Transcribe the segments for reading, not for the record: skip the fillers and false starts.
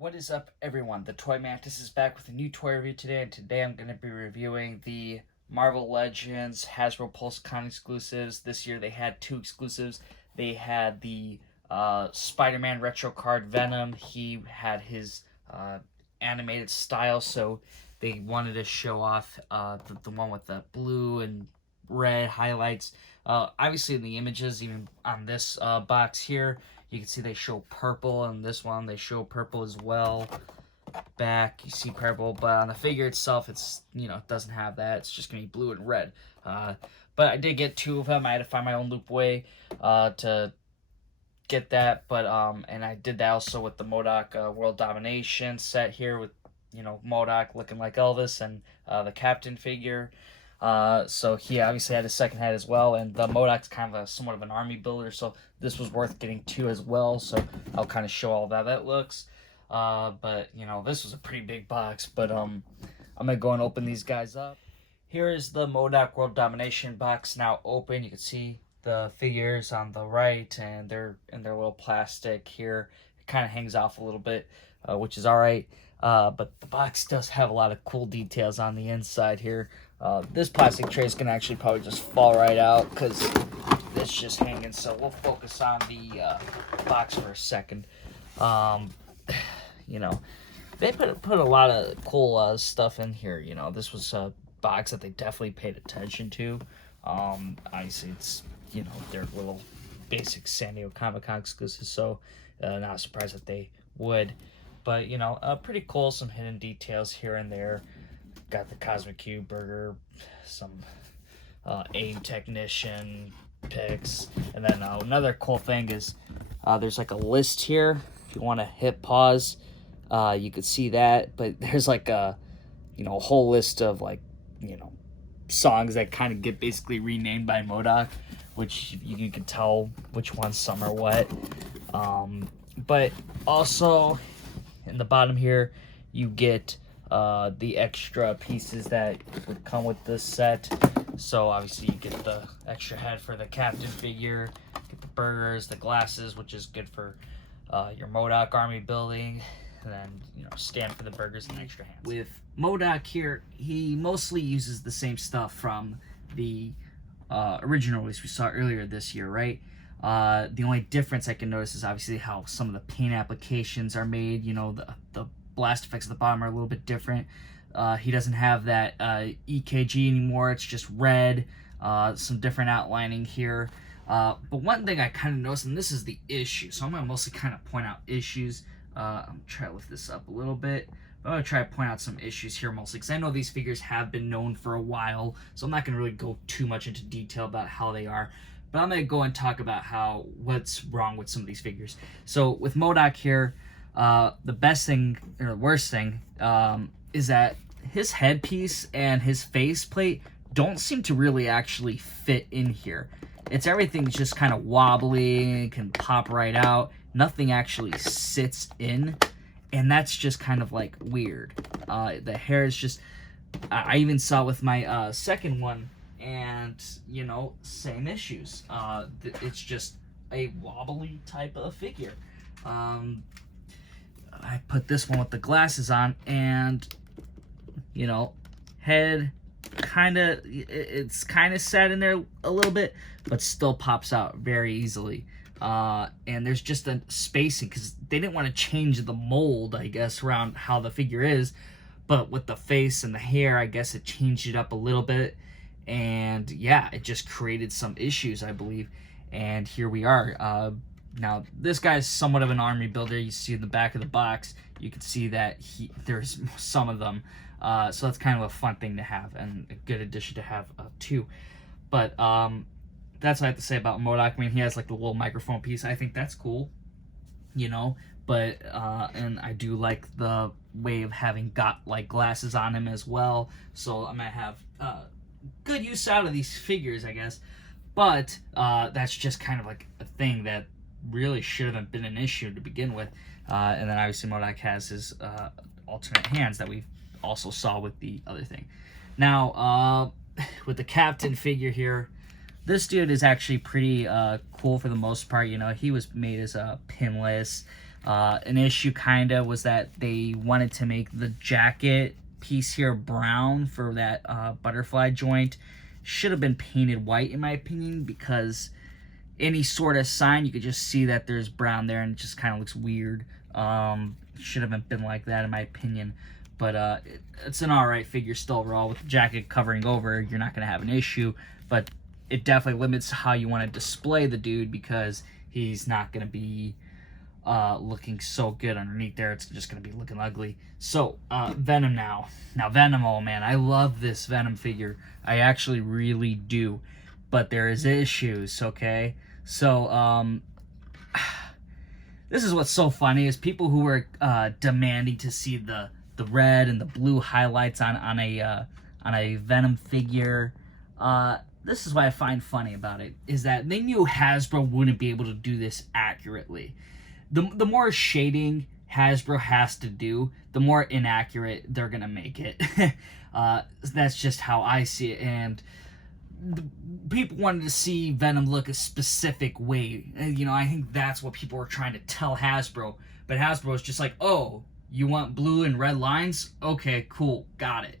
What is up, everyone? The Toy Mantis is back with a new toy review today, and today I'm going to be reviewing the Marvel Legends Hasbro PulseCon exclusives. This year they had two exclusives. They had the Spider-Man retro card Venom. He had his animated style, so they wanted to show off the one with the blue and red highlights. Obviously, in the images, even on this box here, you can see they show purple, and this one they show purple as well. Back, you see purple, but on the figure itself, it's, it doesn't have that. It's just gonna be blue and red. But I did get two of them. I had to find my own loop way to get that, but and I did that also with the modok World Domination set here with modok looking like Elvis and the Captain figure. So he obviously had his second head as well, and the modok's kind of somewhat of an army builder, so this was worth getting two as well. So I'll kind of show all that looks. But this was a pretty big box. But I'm gonna go and open these guys up. Here is the modok World Domination box now open. You can see the figures on the right, and they're in their little plastic here. It kind of hangs off a little bit, which is all right. But the box does have a lot of cool details on the inside here. This plastic tray is going to actually probably just fall right out because it's just hanging. So we'll focus on the box for a second. They put a lot of cool stuff in here. This was a box that they definitely paid attention to. Obviously, it's, their little basic San Diego Comic-Con exclusives, so not surprised that they would. But, pretty cool, some hidden details here and there. Got the Cosmic Cube burger, some aim technician pics, and then another cool thing is there's like a list here. If you want to hit pause, you could see that, but there's like a whole list of songs that kind of get basically renamed by modok, which you can tell which ones some are what. But also in the bottom here, you get the extra pieces that would come with this set. So obviously you get the extra head for the Captain figure, get the burgers, the glasses, which is good for your modok army building, and then stand for the burgers and extra hands. With modok here, he mostly uses the same stuff from the original release we saw earlier this year, right? The only difference I can notice is obviously how some of the paint applications are made. The blast effects at the bottom are a little bit different. He doesn't have that EKG anymore. It's just red. Some different outlining here. But one thing I kind of noticed, and this is the issue, so I'm going to mostly kind of point out issues. I'm trying to lift this up a little bit. But I'm going to try to point out some issues here mostly, because I know these figures have been known for a while, so I'm not going to really go too much into detail about how they are. But I'm going to go and talk about what's wrong with some of these figures. So with modok here, the best thing, or the worst thing, is that his headpiece and his faceplate don't seem to really actually fit in here. Everything's just kind of wobbly, it can pop right out. Nothing actually sits in, and that's just kind of like weird. The hair is just, I even saw it with my second one, and same issues. It's just a wobbly type of figure. I put this one with the glasses on, and head it's kind of set in there a little bit, but still pops out very easily. And there's just a spacing because they didn't want to change the mold, I guess, around how the figure is, but with the face and the hair, I guess it changed it up a little bit. And yeah, it just created some issues, I believe. And here we are. Now, this guy's somewhat of an army builder. You see in the back of the box, you can see that there's some of them. So that's kind of a fun thing to have, and a good addition to have too. But that's what I have to say about modok. I mean, he has like the little microphone piece. I think that's cool, But and I do like the way of having got like glasses on him as well. So I'm gonna have good use out of these figures, I guess. But that's just kind of like a thing that really should have been an issue to begin with. And then obviously modok has his alternate hands that we also saw with the other thing. Now, with the Captain figure here, this dude is actually pretty cool for the most part. He was made as a pinless. An issue kind of was that they wanted to make the jacket piece here brown for that butterfly joint. Should have been painted white in my opinion, because any sort of sign you could just see that there's brown there and it just kind of looks weird. Should have been like that in my opinion. But it's an alright figure still overall. With the jacket covering over, you're not going to have an issue. But it definitely limits how you want to display the dude, because he's not going to be looking so good underneath there. It's just going to be looking ugly. So, Venom now. Now, Venom, oh man, I love this Venom figure. I actually really do. But there is issues, okay? So, this is what's so funny, is people who are demanding to see the red and the blue highlights on a Venom figure. This is what I find funny about it, is that they knew Hasbro wouldn't be able to do this accurately. The more shading Hasbro has to do, the more inaccurate they're gonna make it. That's just how I see it, and people wanted to see Venom look a specific way. You know, I think that's what people were trying to tell Hasbro, but Hasbro is just like, oh, you want blue and red lines? Okay, cool, got it.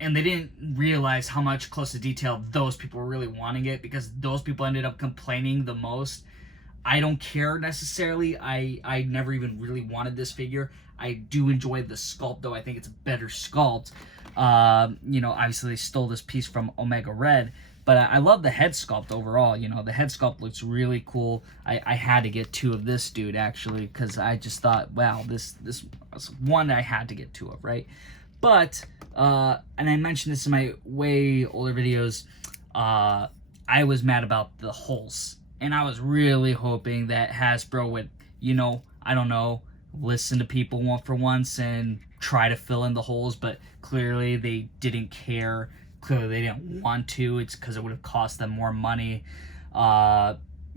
And they didn't realize how much close to detail those people were really wanting it, because those people ended up complaining the most. I don't care necessarily. I never even really wanted this figure. I do enjoy the sculpt, though. I think it's a better sculpt. You know, obviously they stole this piece from Omega Red, but I love the head sculpt overall. You know, the head sculpt looks really cool. I had to get 2 of this dude, actually, because I just thought, wow, this was one I had to get 2 of, right? But, and I mentioned this in my way older videos, I was mad about the holes. And I was really hoping that Hasbro would, you know, I don't know, listen to people for once and try to fill in the holes, but clearly they didn't care. Clearly they didn't want to. It's because it would have cost them more money.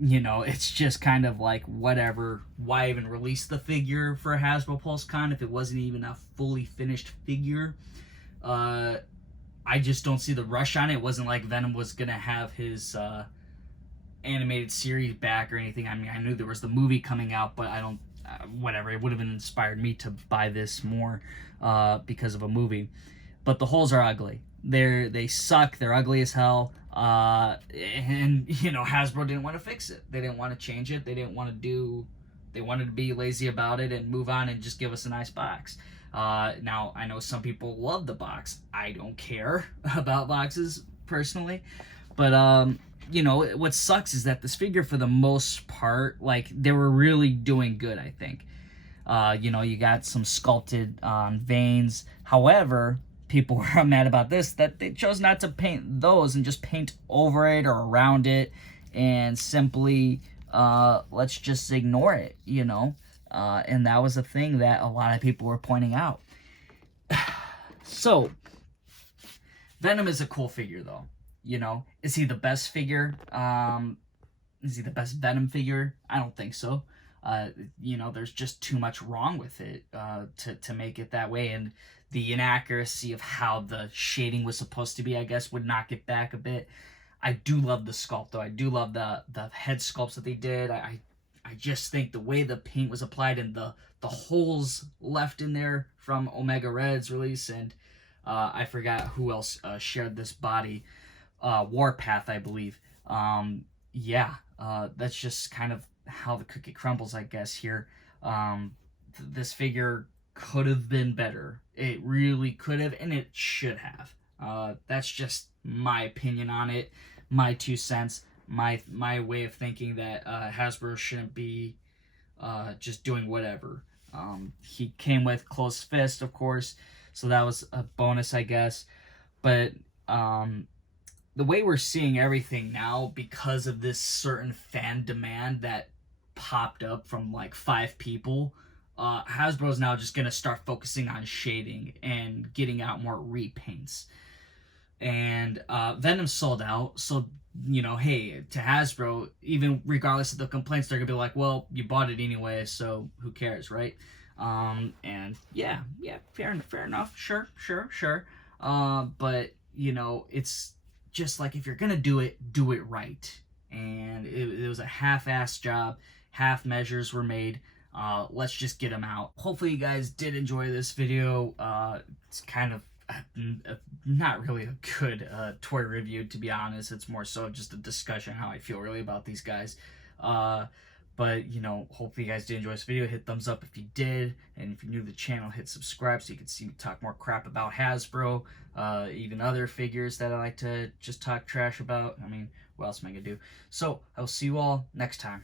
You know, it's just kind of like, whatever. Why even release the figure for a Hasbro PulseCon if it wasn't even a fully finished figure? I just don't see the rush on it. It wasn't like Venom was going to have his animated series back or anything. I mean, I knew there was the movie coming out, but I don't, whatever. It would have inspired me to buy this more because of a movie. But the holes are ugly. They suck. They're ugly as hell. And, you know, Hasbro didn't want to fix it. They didn't want to change it. They didn't want to do... They wanted to be lazy about it and move on and just give us a nice box. Now, I know some people love the box. I don't care about boxes, personally. But, you know, what sucks is that this figure, for the most part, like, they were really doing good, I think. You know, you got some sculpted veins. However, people were mad about this, that they chose not to paint those and just paint over it or around it and simply let's just ignore it, you know. And that was a thing that a lot of people were pointing out. So, Venom is a cool figure, though. You know, is he the best figure? Is he the best Venom figure? I don't think so. You know, there's just too much wrong with it to make it that way, and the inaccuracy of how the shading was supposed to be, I guess, would knock it back a bit. I do love the sculpt, though. I do love the head sculpts that they did. I just think the way the paint was applied and the holes left in there from Omega Red's release, and I forgot who else shared this body. Warpath, I believe. Yeah, that's just kind of how the cookie crumbles, I guess, here. This figure could have been better. It really could have, and it should have. That's just my opinion on it, my 2 cents, my way of thinking that Hasbro shouldn't be just doing whatever. He came with closed fist, of course, so that was a bonus, I guess. But the way we're seeing everything now, because of this certain fan demand that popped up from like 5 people, Hasbro's now just going to start focusing on shading and getting out more repaints. And Venom sold out, so, you know, hey, to Hasbro, even regardless of the complaints, they're going to be like, well, you bought it anyway, so who cares, right? And yeah, fair enough, sure. But, you know, it's just like, if you're going to do it right. and it was a half-assed job. Half measures were made. Let's just get them out. Hopefully you guys did enjoy this video. It's kind of not really a good toy review, to be honest. It's more so just a discussion how I feel really about these guys. But, you know, hopefully you guys did enjoy this video. Hit thumbs up if you did. And if you're new to the channel, hit subscribe so you can see me talk more crap about Hasbro. Even other figures that I like to just talk trash about. I mean, what else am I going to do? So, I will see you all next time.